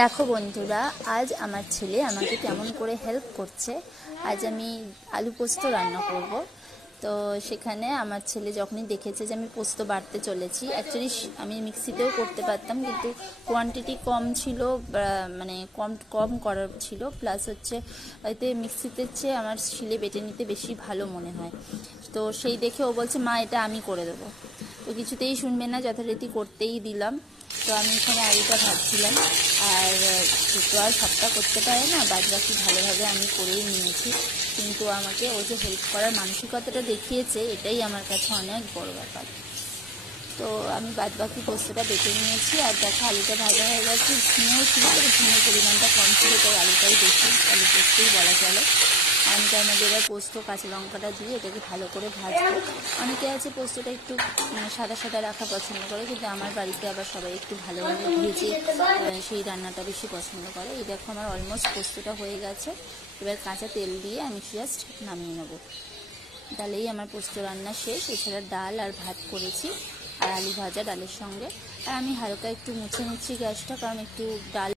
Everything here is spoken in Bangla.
দেখো বন্ধুরা, আজ আমার ছেলে আমাকে কেমন করে হেল্প করছে। আজ আমি আলু পোস্ত রান্না করব। তো সেখানে আমার ছেলে যখনই দেখেছে যে আমি পোস্ত বাটতে চলেছি, অ্যাকচুয়ালি আমি মিক্সিতেও করতে পারতাম, কিন্তু কোয়ান্টিটি কম ছিল, মানে কম কম করার ছিল, প্লাস হচ্ছে এতে মিক্সিতে চেয়ে আমার শিলে বেটে নিতে বেশি ভালো মনে হয়। তো সেই দেখে ও বলছে, মা এটা আমি করে দেবো। তো কিছুতেই শুনবে না, যথারীতি করতেই দিলাম। তো আমি এখানে আলুটা ভাজছিলাম, আর দুটো আর সবটা করতে পারে না, বাদ বাকি ভালোভাবে আমি করেই নিয়েছি। কিন্তু আমাকে ও যে হেল্প করার মানসিকতাটা দেখিয়েছে, এটাই আমার কাছে অনেক বড় ব্যাপার। তো আমি বাদ বাকি পোস্তটা বেটে নিয়েছি, আর দেখো আলুটা ভাজা হয়ে গেছে। ঝিঙেও ছিল, তবে ঝিঙের পরিমাণটা কম ছিল, তাই আলুটাই বেশি, আলু পোস্তই বলা চলে। আমি তার মধ্যে এবার পোস্ত কাঁচা লঙ্কাটা দিয়ে এটাকে ভালো করে ভাজবো। অনেকে আছে পোস্তটা একটু সাদা সাদা রাখা পছন্দ করে, কিন্তু আমার বাড়িতে আবার সবাই একটু ভালোভাবে ভেজে সেই রান্নাটা বেশি পছন্দ করে। এই দেখো আমার অলমোস্ট পোস্তটা হয়ে গেছে। এবার কাঁচা তেল দিয়ে আমি জাস্ট নামিয়ে নেবো, তাহলেই আমার পোস্ত রান্না শেষ। এছাড়া ডাল আর ভাত করেছি, আর আলু ভাজা ডালের সঙ্গে। আর আমি হালকা একটু মুছে নিচ্ছি গ্যাসটা, কারণ একটু ডাল